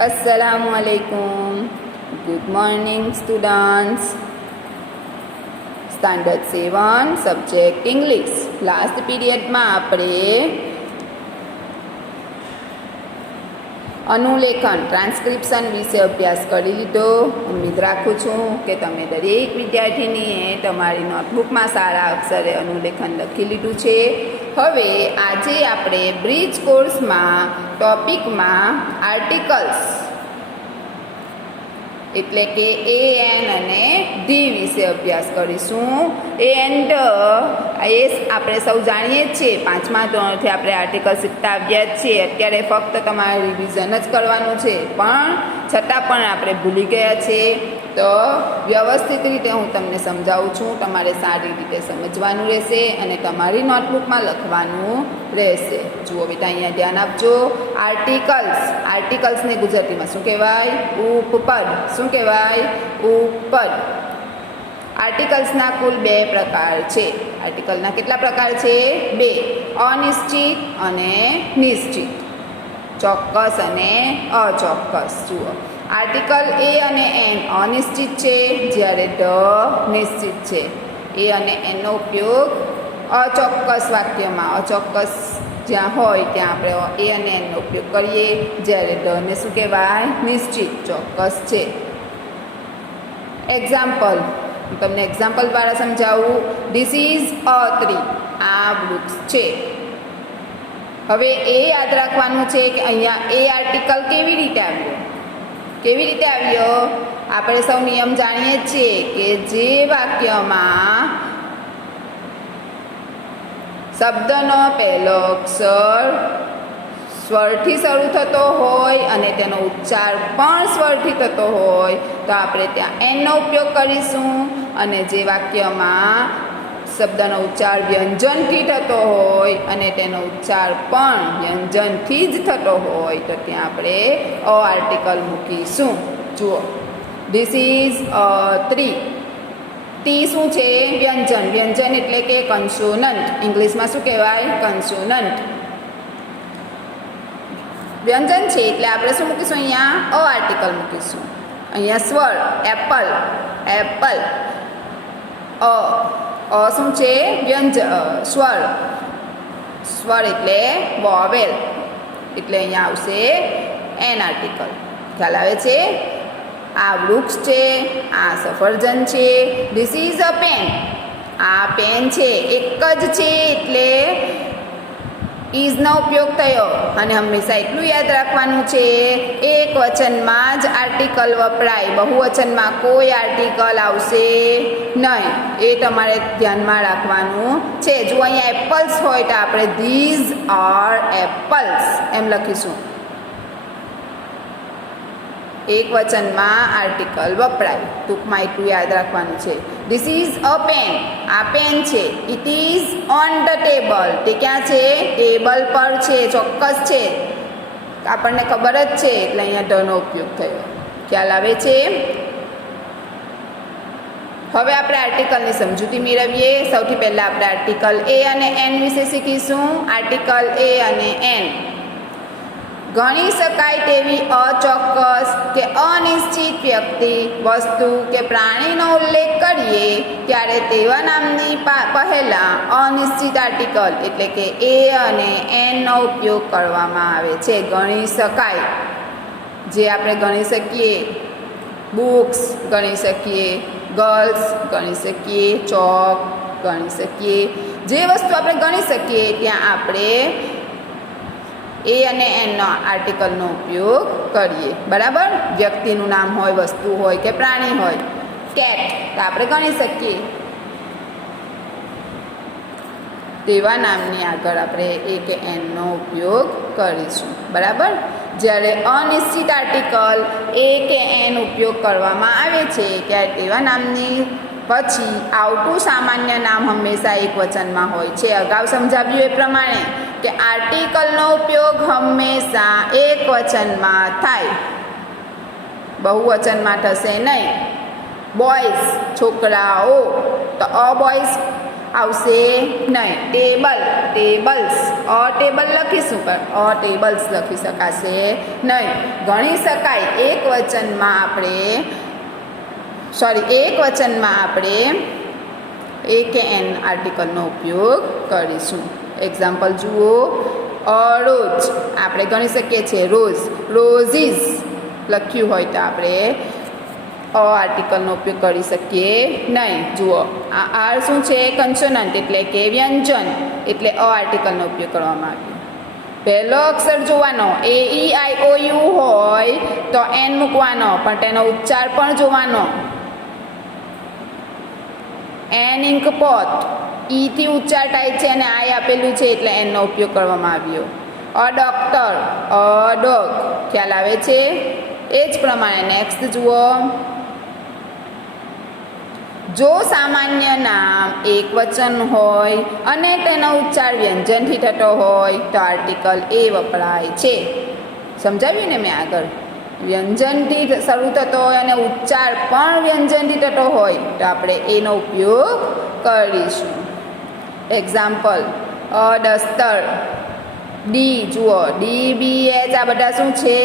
Assalamualaikum. Good morning, students. Standard 7 subject English. Last period માં આપણે અનુલેખન transcription વિશે અભ્યાસ કરી લીધો. ઉમ્મીદ રાખું છું કે તમે દરેક વિદ્યાર્થીનીએ તમારી નોટબુકમાં સારા અક્ષરે અનુલેખન લખી લીધું છે. હવે આજે આપણે બ્રિજ કોર્સમાં ટોપિકમાં આર્ટિકલ્સ એટલે કે એ એન અને ધી વિશે અભ્યાસ કરીશું. એ એન્ડ એ આપણે સૌ જાણીએ જ છીએ, 5મા ધોરણથી આપણે આર્ટિકલ શીખતા આવ્યા જ છીએ. અત્યારે ફક્ત તમારે રિવિઝન જ કરવાનું છે, પણ છતાં પણ આપણે ભૂલી ગયા છીએ. તો વ્યવસ્થિત રીતે હું તમને સમજાવું છું, તમારે સારી રીતે સમજવાનું રહેશે અને તમારી નોટબુકમાં લખવાનું રહેશે. જુઓ બેટા, અહીંયા ધ્યાન આપજો. આર્ટિકલ્સને ગુજરાતીમાં શું કહેવાય? ઉપપદ. શું કહેવાય? ઉપપદ. આર્ટિકલ્સના કુલ 2 પ્રકાર છે. આર્ટિકલના કેટલા પ્રકાર છે? 2. અનિશ્ચિત અને નિશ્ચિત. ચોક્કસ અને અચોક્કસ. જુઓ, આર્ટિકલ એ અને એન અનિશ્ચિત છે, જ્યારે ધ નિશ્ચિત છે. એ અને એનનો ઉપયોગ અચોક્કસ વાક્યમાં, અચોક્કસ જ્યાં હોય ત્યાં આપણે એ અને એનનો ઉપયોગ કરીએ, જ્યારે ધને શું કહેવાય? નિશ્ચિત, ચોક્કસ છે. એક્ઝામ્પલ, હું તમને એક્ઝામ્પલ દ્વારા સમજાવું. This is a tree. આ વૃક્ષ છે. હવે એ યાદ રાખવાનું છે કે અહીંયા એ આર્ટિકલ કેવી રીતે આવ્યો? કેવી રીતે આવ્યો? આપણે સૌ નિયમ જાણીએ જ છીએ કે જે વાક્યમાં શબ્દનો પહેલો અક્ષર સ્વરથી શરૂ થતો હોય અને તેનો ઉચ્ચાર પણ સ્વરથી થતો હોય તો આપણે ત્યાં એનનો ઉપયોગ કરીશું. અને જે વાક્યમાં શબ્દનો ઉચ્ચાર વ્યંજનથી થતો હોય અને તેનો ઉચ્ચાર પણ વ્યંજનથી જ થતો હોય તો ત્યાં આપણે અ આર્ટિકલ મૂકીશું. જુઓ, this is a tree. T શું છે? વ્યંજન. વ્યંજન એટલે કે કન્સોનન્ટ. ઇંગ્લિશમાં શું કહેવાય? કન્સોનન્ટ. વ્યંજન છે એટલે આપણે શું મૂકીશું? અહીંયા અ આર્ટિકલ મૂકીશું. અહીંયા સ્વર. એપલ. એપલ. અ શું છે? સ્વર. સ્વર એટલે વોવેલ, એટલે અહીંયા આવશે એન આર્ટિકલ. ખ્યાલ આવે છે? આ વૃક્ષ છે, આ સફરજન છે. This is a pen. આ પેન છે. એક જ છે એટલે ઇઝનો ઉપયોગ થયો. અને હંમેશા એટલું યાદ રાખવાનું છે, એક વચનમાં જ આર્ટિકલ વપરાય, બહુવચનમાં કોઈ આર્ટિકલ આવશે નહીં. એ તમારે ધ્યાનમાં રાખવાનું છે. જો અહીંયા એપલ્સ હોય તો આપણે ધીઝ આર એપલ્સ એમ લખીશું. એક વચનમાં આર્ટિકલ વપરાય. ટૂંકમાં એટલું યાદ રાખવાનું છે. This is a pen. આ પેન છે. It is on the table. તે ક્યાં છે? ટેબલ પર છે. ચોક્કસ છે, આપણને ખબર જ છે એટલે અહીંયા ધનો ઉપયોગ થયો. ખ્યાલ આવે છે? હવે આપણે આર્ટિકલની સમજૂતી મેળવીએ. સૌથી પહેલાં આપણે આર્ટિકલ એ અને એન વિશે શીખીશું. આર્ટિકલ એ અને એન. ગણી શકાય તેવી અચોક્કસ કે અનિશ્ચિત વ્યક્તિ, વસ્તુ કે પ્રાણીનો ઉલ્લેખ કરીએ ત્યારે તેવા નામની પહેલાં અનિશ્ચિત આર્ટિકલ એટલે કે એ અને એનનો ઉપયોગ કરવામાં આવે છે. ગણી શકાય, જે આપણે ગણી શકીએ. બુક્સ ગણી શકીએ, ગર્લ્સ ગણી શકીએ, ચોક ગણી શકીએ. જે વસ્તુ આપણે ગણી શકીએ ત્યાં આપણે એ અને એનનો આર્ટિકલનો ઉપયોગ કરીએ. બરાબર? વ્યક્તિનું નામ હોય, વસ્તુ હોય કે પ્રાણી હોય. કેટ તો આપણે ગણી શકીએ, તેવા નામની આગળ આપણે એ કે એનનો ઉપયોગ કરીશું. બરાબર? જ્યારે અનિશ્ચિત આર્ટિકલ એ કે એન ઉપયોગ કરવામાં આવે છે ત્યારે તેવા નામની પછી આવતું સામાન્ય નામ હંમેશા એક વચનમાં હોય છે. અગાઉ સમજાવ્યું એ પ્રમાણે કે આર્ટિકલનો ઉપયોગ હંમેશા એક વચનમાં થાય, બહુવચનમાં થશે નહીં. બોયઝ છોકરાઓ, તો અ બોયઝ આવશે નહીં. ટેબલ, ટેબલ્સ, ટેબલ લખીશું પણ ટેબલ્સ લખી શકાશે નહીં. ગણી શકાય એક વચનમાં આપણે એ કે એન આર્ટિકલનો ઉપયોગ કરીશું. એક્ઝામ્પલ જુઓ. રોજ આપણે ગણી શકીએ છીએ રોઝ. રોઝીસ લખ્યું હોય તો આપણે આર્ટિકલનો ઉપયોગ કરી શકીએ નહીં. જુઓ આ આર શું છે? કન્સોનન્ટ એટલે કે વ્યંજન, એટલે આર્ટિકલનો ઉપયોગ કરવામાં આવ્યો. પહેલો અક્ષર જોવાનો AEIOU હોય તો એન મૂકવાનો, પણ તેનો ઉચ્ચાર પણ જોવાનો. એન ઇંક પોટ, ઈથી ઉચ્ચાર થાય છે અને આઈ આપેલું છે એટલે એનનો ઉપયોગ કરવામાં આવ્યો. ડોક્ટર, ડોગ, ખ્યાલ આવે છે? એ જ પ્રમાણે નેક્સ્ટ જુઓ. જો સામાન્ય નામ એક વચન હોય અને તેનો ઉચ્ચાર વ્યંજનથી થતો હોય તો આર્ટિકલ એ વપરાય છે. સમજાવ્યું ને મેં આગળ? વ્યંજનથી શરૂ થતો હોય અને ઉચ્ચાર પણ વ્યંજનથી થતો હોય તો આપણે એનો ઉપયોગ કરીશું. એક્ઝામ્પલ. ડસ્ટર, ડી જુઓ, DBH આ બધા શું છે?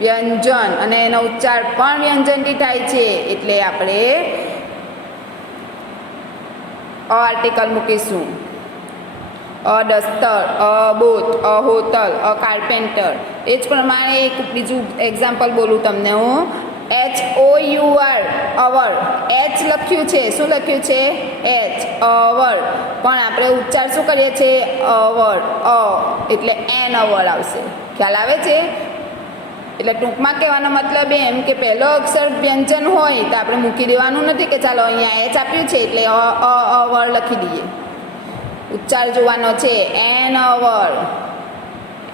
વ્યંજન, અને એનો ઉચ્ચાર પણ વ્યંજનથી થાય છે એટલે આપણે આર્ટિકલ મૂકીશું. Duster, boat, hotel, carpenter. એ જ પ્રમાણે એક બીજું એક્ઝામ્પલ બોલું તમને હું. HOUR, અવર. એચ લખ્યું છે. શું લખ્યું છે? એચ, અવર, પણ આપણે ઉચ્ચાર શું કરીએ છીએ? અવર, એટલે એન અવર આવશે. ખ્યાલ આવે છે? એટલે ટૂંકમાં કહેવાનો મતલબ એમ કે પહેલો અક્ષર વ્યંજન હોય તો આપણે મૂકી દેવાનું નથી કે ચાલો અહીંયા એચ આપ્યું છે એટલે અવર લખી દઈએ. ઉચ્ચાર જોવાનો છે. An hour.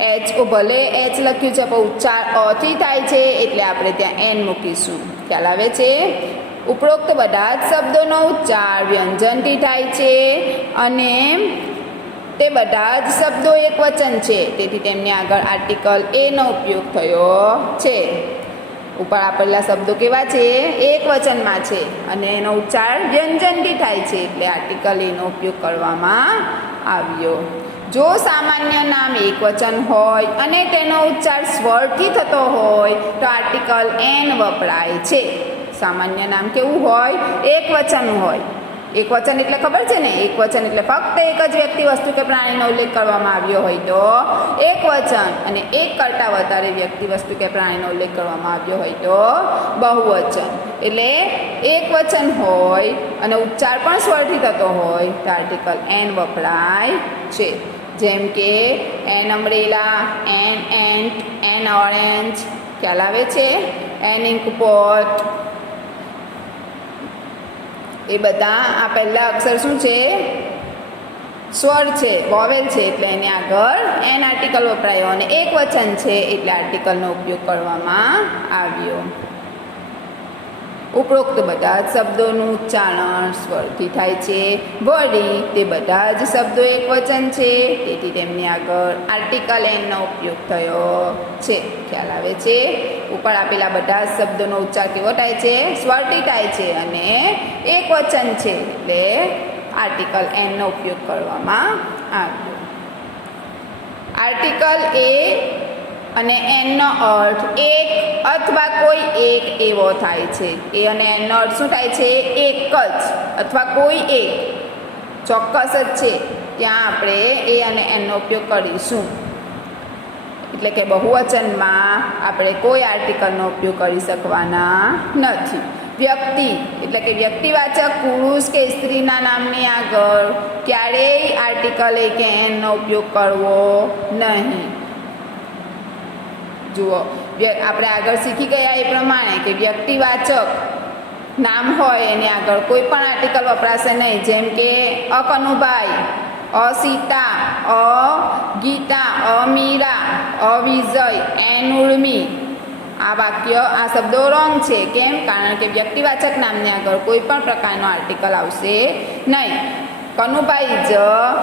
એચ ભલે એચ લખ્યું છે પણ ઉચ્ચાર અથી થાય છે એટલે આપણે ત્યાં એન મૂકીશું. ખ્યાલ આવે છે? ઉપરોક્ત બધા જ શબ્દોનો ઉચ્ચાર વ્યંજનથી થાય છે અને તે બધા જ શબ્દો એક વચન છે, તેથી તેમની આગળ આર્ટિકલ એનો ઉપયોગ થયો છે. ઉપર આપેલા શબ્દો કેવા છે? એક વચનમાં છે અને એનો ઉચ્ચાર વ્યંજનથી થાય છે એટલે આર્ટિકલ એનો ઉપયોગ કરવામાં આવ્યો. જો સામાન્ય નામ એક વચન હોય અને તેનો ઉચ્ચાર સ્વરથી થતો હોય તો આર્ટિકલ એન વપરાય છે. સામાન્ય નામ કેવું હોય? એક વચન હોય. એક વચન એટલે ખબર છે ને? એક વચન એટલે ફક્ત એક જ વ્યક્તિ, વસ્તુ કે પ્રાણીનો ઉલ્લેખ કરવામાં આવ્યો હોય તો એક વચન, અને એક કરતાં વધારે વ્યક્તિ, વસ્તુ કે પ્રાણીનો ઉલ્લેખ કરવામાં આવ્યો હોય તો બહુવચન. એટલે એક વચન હોય અને ઉચ્ચાર પણ સ્વરથી થતો હોય તો આર્ટિકલ એન વપરાય છે. જેમ કે an umbrella, an ant, an orange. ખ્યાલ આવે છે? N ink pot. એ બધા આ પહેલા અક્ષર શું છે? સ્વર છે, વોવેલ છે, એટલે એને આગળ એન આર્ટિકલ વપરાયો અને એક વચન છે એટલે આર્ટિકલનો ઉપયોગ કરવામાં આવ્યો. ઉપરોક્ત બધા જ શબ્દોનું ઉચ્ચારણ સ્વરથી થાય છે. વળી તે બધા જ શબ્દો એક વચન છે તેથી તેમની આગળ આર્ટિકલ એનનો ઉપયોગ થયો છે. ખ્યાલ આવે છે? ઉપર આપેલા બધા જ શબ્દોનો ઉચ્ચાર કેવો થાય છે? સ્વરથી થાય છે અને એક વચન છે એટલે આર્ટિકલ એનનો ઉપયોગ કરવામાં આવ્યો. આર્ટિકલ એ અને એનનો અર્થ એક અથવા કોઈ એક એવો થાય છે. એ અને એનનો અર્થ શું થાય છે? એક જ અથવા કોઈ એક ચોક્કસ જ છે. ત્યાં આપણે એ અને એનનો ઉપયોગ કરીશું. એટલે કે બહુવચનમાં આપણે કોઈ આર્ટિકલનો ઉપયોગ કરી શકવાના નથી. વ્યક્તિ એટલે કે વ્યક્તિવાચક પુરુષ કે સ્ત્રીના નામની આગળ ક્યારેય આર્ટિકલ એ કે એનનો ઉપયોગ કરવો નહીં. જુઓ, આપણે આગળ શીખી ગયા એ પ્રમાણે કે વ્યક્તિવાચક નામ હોય એની આગળ કોઈ પણ આર્ટિકલ વપરાશે નહીં. જેમ કે કનુભાઈ, સીતા, ગીતા, મીરા, વિજય, ઉર્મી. આ વાક્ય, આ શબ્દો રોંગ છે. કેમ? કારણ કે વ્યક્તિવાચક નામની આગળ કોઈ પણ પ્રકારનો આર્ટિકલ આવશે નહીં. કનુભાઈ જ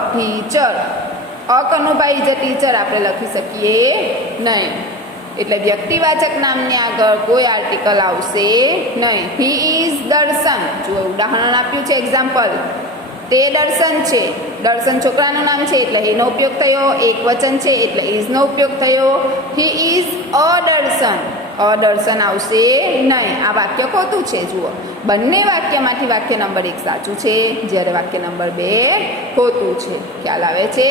ટીચર, કનુભાઈ જ ટીચર આપણે લખી શકીએ નહીં. એટલે વ્યક્તિવાચક નામની આગળ કોઈ આર્ટિકલ આવશે નહીં. હી ઇઝ દર્શન. જો ઉદાહરણ આપ્યું છે, એક્ઝામ્પલ. તે દર્શન છે. દર્શન છોકરાનું નામ છે એટલે એનો ઉપયોગ થયો. એક વચન છે એટલે ઇઝનો ઉપયોગ થયો. હી ઇઝ અ દર્શન. અ દર્શન આવશે નહીં. આ વાક્ય ખોટું છે. જુઓ, બંને વાક્યમાંથી વાક્ય નંબર 1 સાચું છે, જ્યારે વાક્ય નંબર 2 ખોટું છે. ખ્યાલ આવે છે?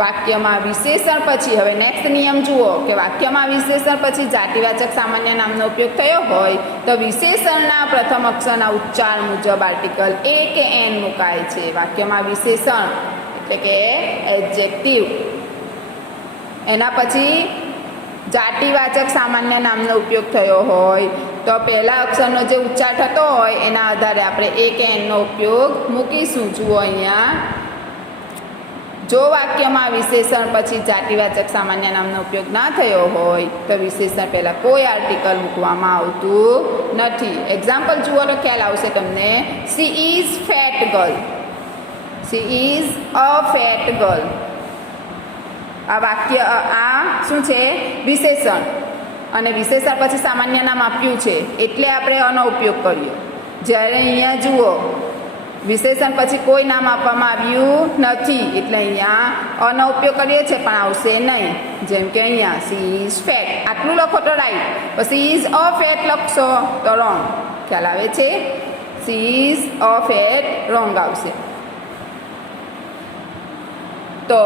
વાક્યમાં વિશેષણ પછી, હવે નેક્સ્ટ નિયમ જુઓ કે વાક્યમાં વિશેષણ પછી જાતિવાચક સામાન્ય નામનો ઉપયોગ થયો હોય તો વિશેષણના પ્રથમ અક્ષરના ઉચ્ચાર મુજબ આર્ટિકલ એ કે એન મુકાય છે. વાક્યમાં વિશેષણ એટલે કે એડજેક્ટિવ, એના પછી જાતિવાચક સામાન્ય નામનો ઉપયોગ થયો હોય તો પહેલા અક્ષરનો જે ઉચ્ચાર થતો હોય એના આધારે આપણે એ કે એનનો ઉપયોગ મૂકીશું. જુઓ અહીંયા, જો વાક્યમાં વિશેષણ પછી જાતિવાચક સામાન્ય નામનો ઉપયોગ ના થયો હોય તો વિશેષણ પહેલાં કોઈ આર્ટિકલ મૂકવામાં આવતું નથી. એક્ઝામ્પલ જુઓ તો ખ્યાલ આવશે તમને. She is fat girl. She is a fat girl. આ વાક્ય આ શું છે? વિશેષણ. અને વિશેષણ પછી સામાન્ય નામ આપ્યું છે એટલે આપણે અનો ઉપયોગ કર્યો. જ્યારે અહીંયા જુઓ, વિશેષણ પછી કોઈ નામ આપવામાં આવ્યું નથી એટલે અહીંયા અનો ઉપયોગ કરીએ છીએ પણ આવશે નહીં. જેમ કે અહીંયા સી ઇઝ ફેટ, આટલું લખો તો રાઈટ, પછી ઇઝ અ ફેટ લખશો તો રોંગ. ખ્યાલ આવે છે? She is a fat wrong આવશે. તો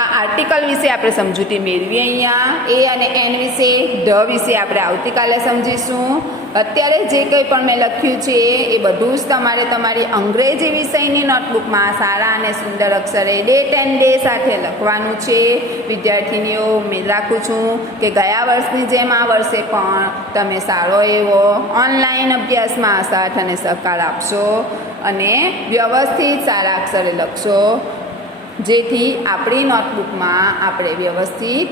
આ આર્ટિકલ વિશે આપણે સમજૂતી મેળવીએ. અહીંયા એ અને એન વિશે, ધ વિશે આપણે આવતીકાલે સમજીશું. અત્યારે જે કંઈ પણ મેં લખ્યું છે એ બધું જ તમારે તમારી અંગ્રેજી વિષયની નોટબુકમાં સારા અને સુંદર અક્ષરે ડેટ એન્ડ ડે સાથે લખવાનું છે. વિદ્યાર્થીનીઓ, ઉમ્મીદ રાખું છું કે ગયા વર્ષની જેમ આ વર્ષે પણ તમે સારો એવો ઓનલાઈન અભ્યાસમાં સાથ અને સહકાર આપશો અને વ્યવસ્થિત સારા અક્ષરે લખશો, જેથી આપણી નોટબુકમાં આપણે વ્યવસ્થિત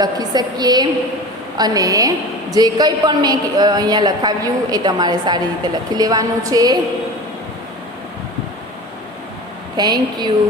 લખી શકીએ. અને જે કંઈ પણ મેં અહીંયા લખાવ્યું એ તમારે સારી રીતે લખી લેવાનું છે. Thank you.